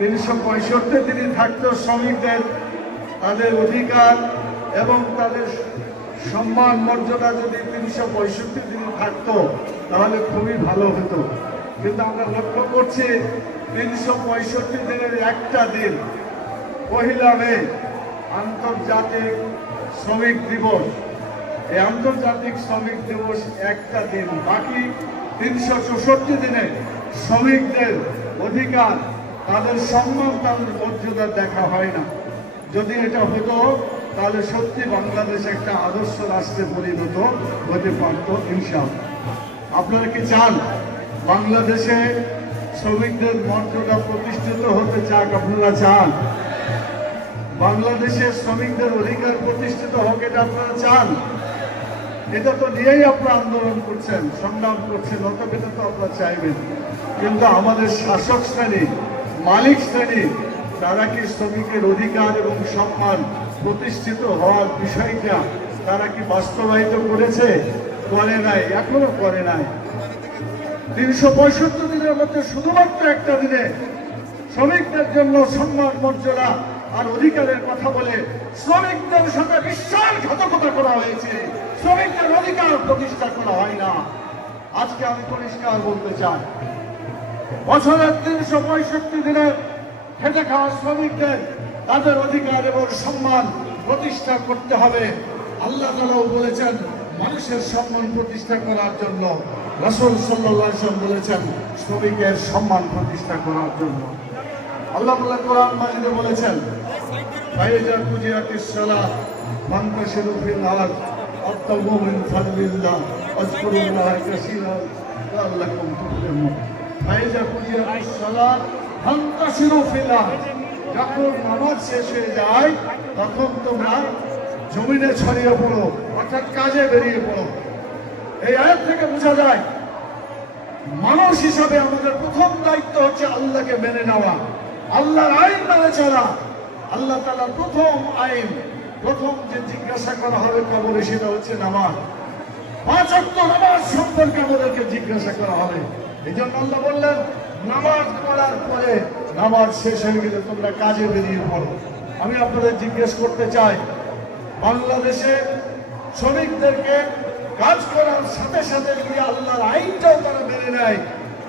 তিনশো পঁয়ষট্টি দিনই থাকতো শ্রমিকদের তাদের অধিকার এবং তাদের সম্মান মর্যাদা যদি তিনশো পঁয়ষট্টি দিন থাকতো, তাহলে খুবই ভালো হতো। কিন্তু আমরা লক্ষ্য করছি তিনশো পঁয়ষট্টি দিনের একটা দিন, পহিলা মে, আন্তর্জাতিক শ্রমিক দিবস। এই আন্তর্জাতিক শ্রমিক দিবস একটা দিন, বাকি তিনশো চৌষট্টি দিনে শ্রমিকদের অধিকার তাদের সম্মান তাদের মর্যাদা দেখা হয় না। যদি এটা হতো, তাহলে সত্যি বাংলাদেশ একটা আদর্শ রাষ্ট্রে পরিণত হতে পারত ইনশাআল্লাহ। আপনারা কি চান বাংলাদেশে শ্রমিকদের মর্যাদা প্রতিষ্ঠিত হতে চাক? আপনারা চান? বাংলাদেশের শ্রমিকদের অধিকার প্রতিষ্ঠিত হোক, এটা আপনারা চান? এটা তো নিয়েই আপনারা আন্দোলন করছেন, সংগ্রাম করছেন অত এটা তো আপনারা চাইবেন। কিন্তু আমাদের শাসক শ্রেণি মালিক শ্রেণি, তারা কি শ্রমিকের অধিকার এবং সম্মান প্রতিষ্ঠিত হওয়ার বিষয়টা তারা কি বাস্তবায়িত করেছে? করে নাই, এখনও করে নাই। তিনশো পঁয়ষট্টি দিনের মধ্যে শুধুমাত্র একটা দিনে শ্রমিকদের জন্য সম্মান, মর্যাদা আর অধিকারের কথা বলে শ্রমিকদের সাথে বিশ্বাসঘাতকতা করা হয়েছে। শ্রমিকদের অধিকার প্রতিষ্ঠা করা হয় না। আজকে আমি পরিষ্কার বলতে চাই বছরের তিনশো পঁয়ষট্টি দিনে খেটে খাওয়া শ্রমিকদের তাদের অধিকার এবং সম্মান প্রতিষ্ঠা করতে হবে। আল্লাহ তালাও বলেছেন, মানুষের সম্মান প্রতিষ্ঠা করার জন্য। রসুল সাল্লাম বলেছেন, শ্রমিকের সম্মান প্রতিষ্ঠা করার জন্য। আল্লাহ কোরআন মাজিদে বলেছেন, ফাইজা কুজিয়াতিস সালাত ফান্তাশিরু ফিল আরদ আত্তাবু মিন ফাদলিল্লাহ, আযকুরুল্লাহ কাসীরান লাআল্লাকুম তুফলিহুন। মানুষ হিসাবে আমাদের প্রথম দায়িত্ব হচ্ছে আল্লাহকে মেনে নেওয়া। আল্লাহর আইন মেনে চলা আল্লাহ তালার প্রথম আইন, প্রথম যে জিজ্ঞাসা করা হবে কবরে, সেটা হচ্ছে নামাজ। পাঁচ অক্ট সম্পর্কে আমাদেরকে জিজ্ঞাসা করা হবে। এই জন্য আল্লাহ বললেন, নামাজ পড়ার পরে নামাজ শেষ হয়ে গেলে তোমরা কাজে বেরিয়ে পড়ো। আমি আপনাদের জিজ্ঞেস করতে চাই, বাংলাদেশে শ্রমিকদেরকে কাজ করার সাথে সাথে যদি আল্লাহর আইনটাও তারা মেনে নেয়,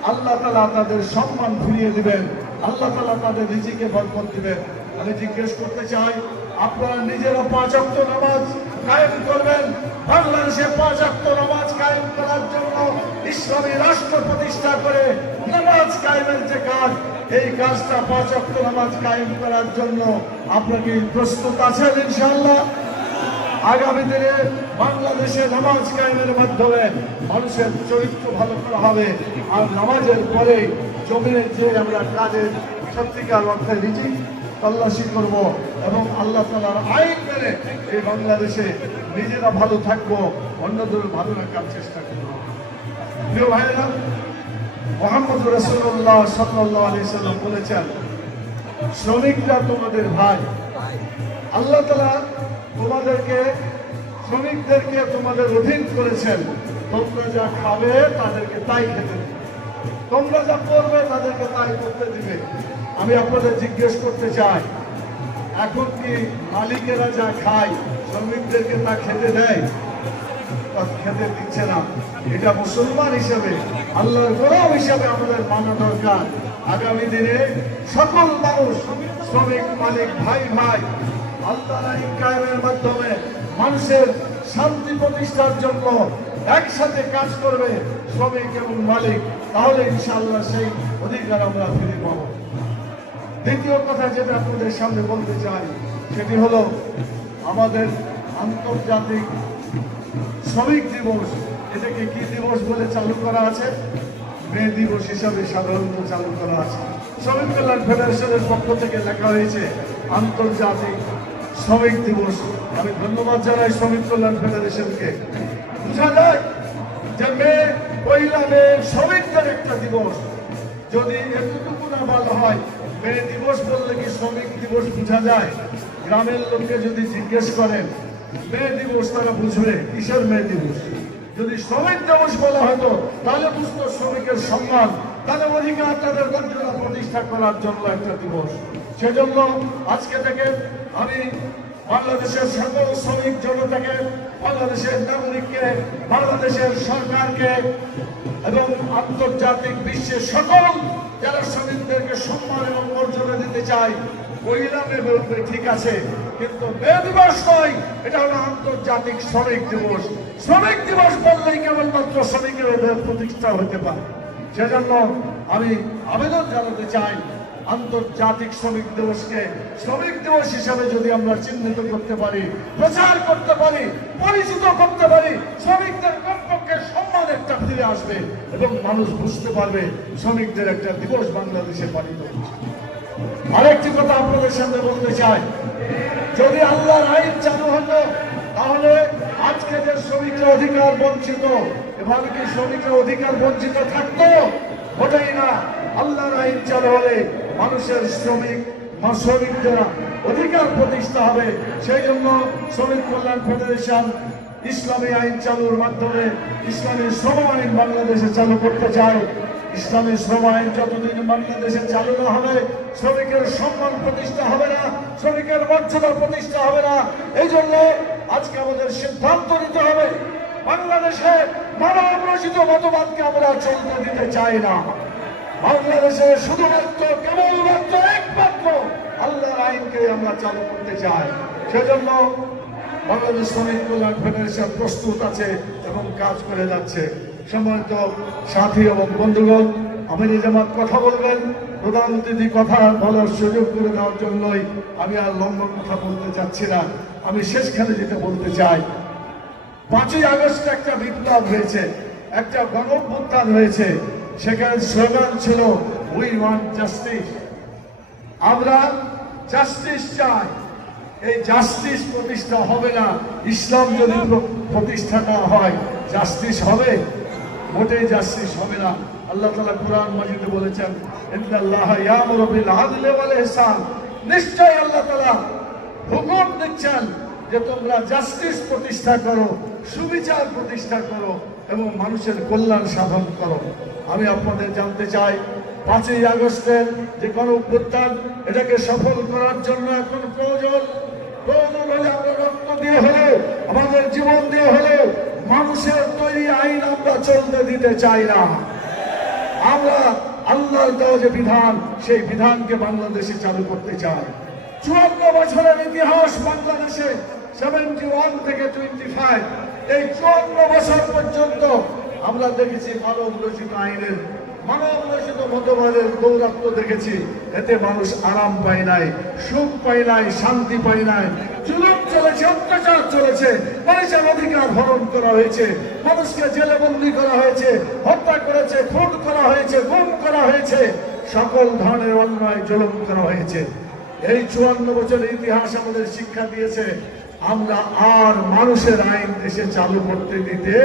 আল্লাহ তালা তাদের সম্মান ফিরিয়ে দিবেন, আল্লাহ তালা তাদের রিজিকে বরকত দিবেন। আমি জিজ্ঞেস করতে চাই, আপনারা নিজেরা পাঁচ নামাজ কায়েম করবেন। বাংলাদেশে অক্ট নামাজ কায়েম করার জন্য ইসলামী রাষ্ট্র প্রতিষ্ঠা করে নামাজ কায়েমের যে কাজ, এই কাজটা অক্ট নামাজ কায়েম করার জন্য আপনাকে প্রস্তুত আছেন ইনশাল্লাহ আগামী দিনে বাংলাদেশে নামাজ কায়েমের মাধ্যমে মানুষের চরিত্র ভালো করা হবে আর নামাজের পরে জমিনের যে আমরা কাজের সত্যিকার অর্থে রিজিক তল্লাশি করব এবং আল্লাহ তালার আইন মেনে এই বাংলাদেশে নিজেরা ভালো থাকব, অন্যদের ভালো রাখার চেষ্টা করব। প্রিয় ভাইয়েরা মোহাম্মদ রসুল্লাহ সাল্লাহ আলি সাল্লাম বলেছেন, শ্রমিকরা তোমাদের ভাই। আল্লাহ তালা তোমাদেরকে, শ্রমিকদেরকে তোমাদের অধীন করেছেন। তোমরা যা খাবে তাদেরকে তাই খেতে তোমরা যা করবে তাদেরকে তাই করতে দিবে। আমি আপনাদের জিজ্ঞেস করতে চাই, এখন কি মালিকেরা যা খায়, শ্রমিকদেরকে তা খেতে দেয়? তা খেতে দিচ্ছে না। এটা মুসলমান হিসাবে, আল্লাহর গোলাম হিসাবে আমাদের মানা দরকার। আগামী দিনে সকল মানুষ, শ্রমিক, মালিক, ভাই ভাই, আল্লাহ কায়েমের মাধ্যমে মানুষের শান্তি প্রতিষ্ঠার জন্য একসাথে কাজ করবে শ্রমিক এবং মালিক। তাহলে ইনশাআল্লাহ সেই অধিকার আমরা ফিরে পাবো। দ্বিতীয় কথা যেটা আপনাদের সামনে বলতে চাই, সেটি হলো আমাদের আন্তর্জাতিক শ্রমিক দিবস। এটাকে কি দিবস বলে চালু করা আছে? মে দিবস হিসাবে সাধারণত চালু করা আছে। শ্রমিক কল্যাণ ফেডারেশনের পক্ষ থেকে লেখা হয়েছে, আন্তর্জাতিক শ্রমিক দিবস। আমি ধন্যবাদ জানাই শ্রমিক কল্যাণ ফেডারেশনকে। বোঝা যায় যে মে পয়লা মে শ্রমিকদের একটা দিবস। যদি এতটুকু না ভালো হয় মে দিবস বললে কি শ্রমিক দিবস বোঝা যায়? গ্রামের লোককে যদি জিজ্ঞেস করেন মে দিবস তারা বুঝবে, কিসের মে দিবস? যদি শ্রমিক দিবস বলা হতো, তাহলে বুঝতো শ্রমিকের সম্মান। তাদের অধিকার তাদের মর্যাদা প্রতিষ্ঠা করার জন্য একটা দিবস। সেজন্য আজকে থেকে আমি বাংলাদেশের সকল শ্রমিক জনতাকে, বাংলাদেশের নাগরিককে, বাংলাদেশের সরকারকে এবং আন্তর্জাতিক বিশ্বের সকল যারা শ্রমিকদেরকে সম্মান এবং মর্যাদা দিতে চাই বলিলামে বলবে ঠিক আছে, কিন্তু মে দিবস নয়, এটা হলো আন্তর্জাতিক শ্রমিক দিবস। শ্রমিক দিবস বললেই কেবলমাত্র শ্রমিকের প্রতিষ্ঠা হতে পারে। সেজন্য আমি আবেদন জানাতে চাই, আন্তর্জাতিক শ্রমিক দিবসকে শ্রমিক দিবস হিসাবে যদি আমরা চিহ্নিত করতে পারি, প্রচার করতে পারি, পরিচিত করতে পারি, শ্রমিকদের ফিরে আসবে এবং মানুষ বুঝতে পারবে শ্রমিকদের একটা দিবস বাংলাদেশে পালিত হচ্ছে। আরেকটি কথা আপনাদের সামনে বলতে চাই। যদি আল্লাহর আইন চালু হতো, তাহলে আজকে যে শ্রমিকরা অধিকার বঞ্চিত এভাবে কি শ্রমিকরা অধিকার বঞ্চিত থাকতো? ওটাই না। আল্লাহর আইন চালু হলে মানুষের শ্রমিক শ্রমিকদের অধিকার প্রতিষ্ঠা হবে। সেই জন্য শ্রমিক কল্যাণ ফেডারেশন ইসলামী আইন চালুর মাধ্যমে ইসলামী শ্রম আইন বাংলাদেশে চালু করতে চায়। ইসলামী শ্রম আইন যতদিন বাংলাদেশে চালু না হবে, শ্রমিকের সম্মান প্রতিষ্ঠা হবে না, শ্রমিকের মর্যাদা প্রতিষ্ঠা হবে না। এই জন্য আজকে আমাদের সিদ্ধান্ত নিতে হবে, বাংলাদেশে মানব রচিত মতবাদকে আমরা চলতে দিতে চাই না। বাংলাদেশে শুধুমাত্র কেবলমাত্র একমাত্র আল্লাহর আইনকে আমরা চালু করতে চাই। সেজন্য বাংলাদেশ শ্রমিক কল্যাণ ফেডারেশন প্রস্তুত আছে এবং কাজ করে যাচ্ছে। সম্মানিত সাথী এবং বন্ধুগণ, আমি নিজামাত কথা বলবেন। প্রধান অতিথি কথা বলার সুযোগ করে দেওয়ার জন্যই আমি আর লম্বা কথা বলতে চাচ্ছি না। আমি শেষখানে যেটা বলতে চাই, পাঁচই আগস্ট একটা বিপ্লব হয়েছে, একটা গণঅভ্যুত্থান হয়েছে। সেখানে স্লোগান ছিল উই ওয়ান্ট জাস্টিস আমরা জাস্টিস চাই। এই জাস্টিস প্রতিষ্ঠা হবে না। ইসলাম যদি প্র- প্রতিষ্ঠা না হয় জাস্টিস হবে? মোটেই জাস্টিস হবে না। আল্লাহ তালা কোরআন মাজিদে বলেছেন নিশ্চয় আল্লাহ তালা হুকুম দিচ্ছেন যে তোমরা জাস্টিস প্রতিষ্ঠা করো, সুবিচার প্রতিষ্ঠা করো এবং মানুষের কল্যাণ সাধন করো। আমি আপনাদের জানতে চাই, পাঁচই আগস্টের যে গণ অভ্যুত্থান এটাকে সফল করার জন্য এখন প্রয়োজন? হলে, আমাদের জীবন দিয়ে হলেও মানুষের তৈরি আইন আমরা চলতে দিতে চাই না। আমরা আল্লাহর দেওয়া যে বিধান, সেই বিধানকে বাংলাদেশে চালু করতে চাই। চুয়ান্ন বছরের ইতিহাস বাংলাদেশে সেভেন্টি ওয়ান থেকে টোয়েন্টি ফাইভ এই চুয়ান্ন বছর পর্যন্ত আমরা দেখেছি মানব রচিত আইনের মানব রচিত মতবাদের দৌরাত্ম দেখেছি। এতে মানুষ আরাম পায় নাই, সুখ পায় নাই, শান্তি পায় নাই। জুলুম চলেছে, অত্যাচার চলেছে। করা হয়েছে। মানুষকে করা হয়েছে, হত্যা করেছে করা হয়েছে করা হয়েছে। সকল অন্যায় জুলুম করা হয়েছে। এই ইতিহাস আমাদের শিক্ষা দিয়েছে, আমরা আর মানুষের আইন দেশে চালু করতে দিতে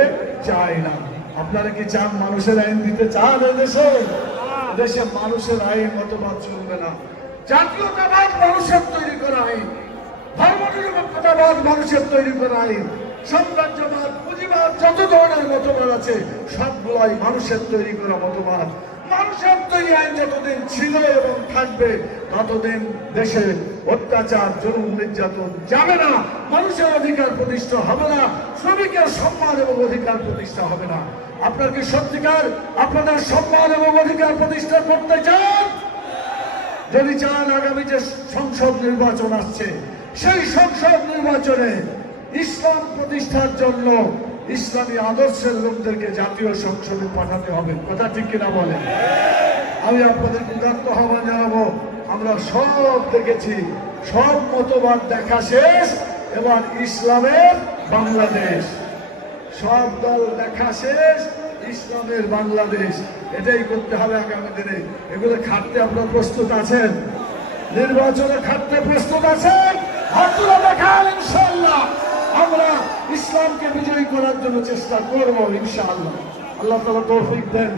চাই না। আপনারা কি চান মানুষের আইন দিতে চান দেশে দেশে মানুষের আইন মতবাদ চলবে না। জাতীয়তাবাদ মানুষের তৈরি করা আইন, ধর্মনিরপেক্ষতাবাদ মানুষের তৈরি করা আইন, সাম্রাজ্যবাদ, পুঁজিবাদ, যত ধরনের মতবাদ আছে, সবগুলাই মানুষের তৈরি করা মতবাদ। মানুষের তৈরি আইন যতদিন ছিল এবং থাকবে, ততদিন দেশে অত্যাচার, জুলুম, নির্যাতন যাবে না। মানুষের অধিকার প্রতিষ্ঠা হবে না। শ্রমিকের সম্মান এবং অধিকার প্রতিষ্ঠা হবে না। আপনার কি সত্যিকার আপনাদের সম্মান এবং অধিকার প্রতিষ্ঠা করতে চান যদি চান আগামী যে সংসদ নির্বাচন আসছে, সেই সংসদ নির্বাচনে ইসলাম প্রতিষ্ঠার জন্য ইসলামী আদর্শের লোকদেরকে জাতীয় সংসদে পাঠাতে হবে। কথা ঠিক কিনা বলেন? আমি আপনাদের উদাত্ত আহ্বান জানাব, আমরা সব দেখেছি, সব মতবাদ দেখা শেষ, এবার ইসলামের বাংলাদেশ। সব দল দেখা শেষ, ইসলামের বাংলাদেশ। এটাই করতে হবে আগামী দিনে। এগুলো খাটতে আপনার প্রস্তুত আছেন। নির্বাচনে খাটতে প্রস্তুত আছেন। ইনশাল্লাহ আমরা ইসলামকে বিজয়ী করার জন্য চেষ্টা করব ইনশাআল্লাহ। আল্লাহ তালা তৌফিক দেন।